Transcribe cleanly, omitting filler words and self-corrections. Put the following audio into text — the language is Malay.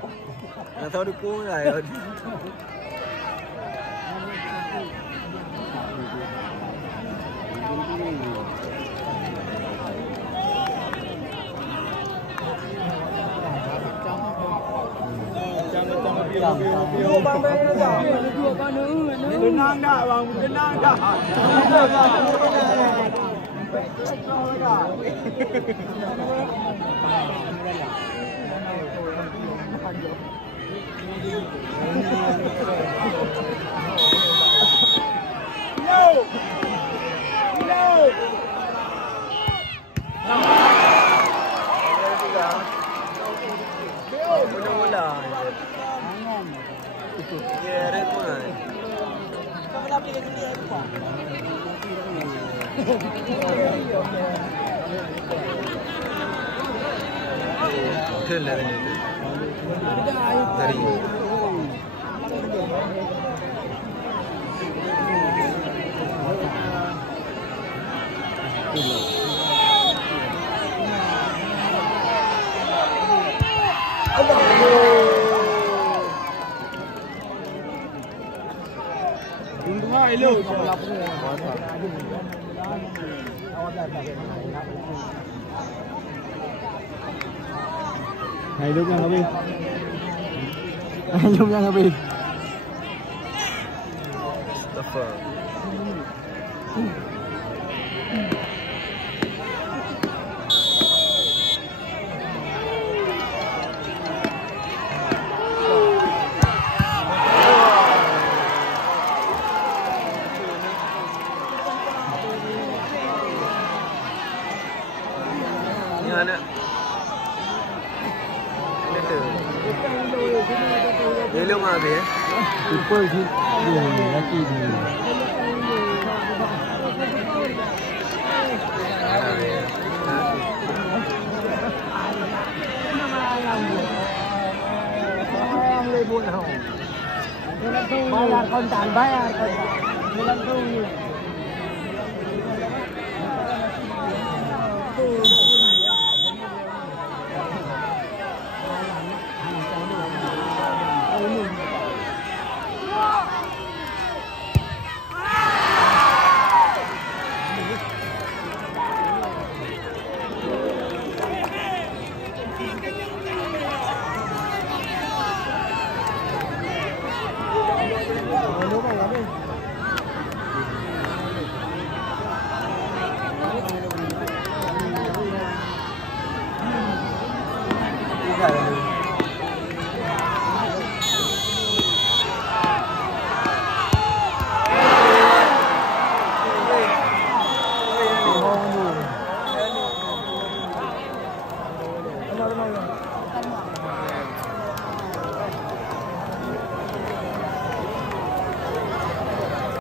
Nggak tahu dukung lah ya. Tenang dah bang, tenang dah. Betul lah ni. Dari Hai lúc nha Bi. Hai lúc nha Bi. Mustafa. Ni anak. Belum habis eh. Super sih. Dia laki ni. Bayar kontan, bayar kontan. Bulan tu.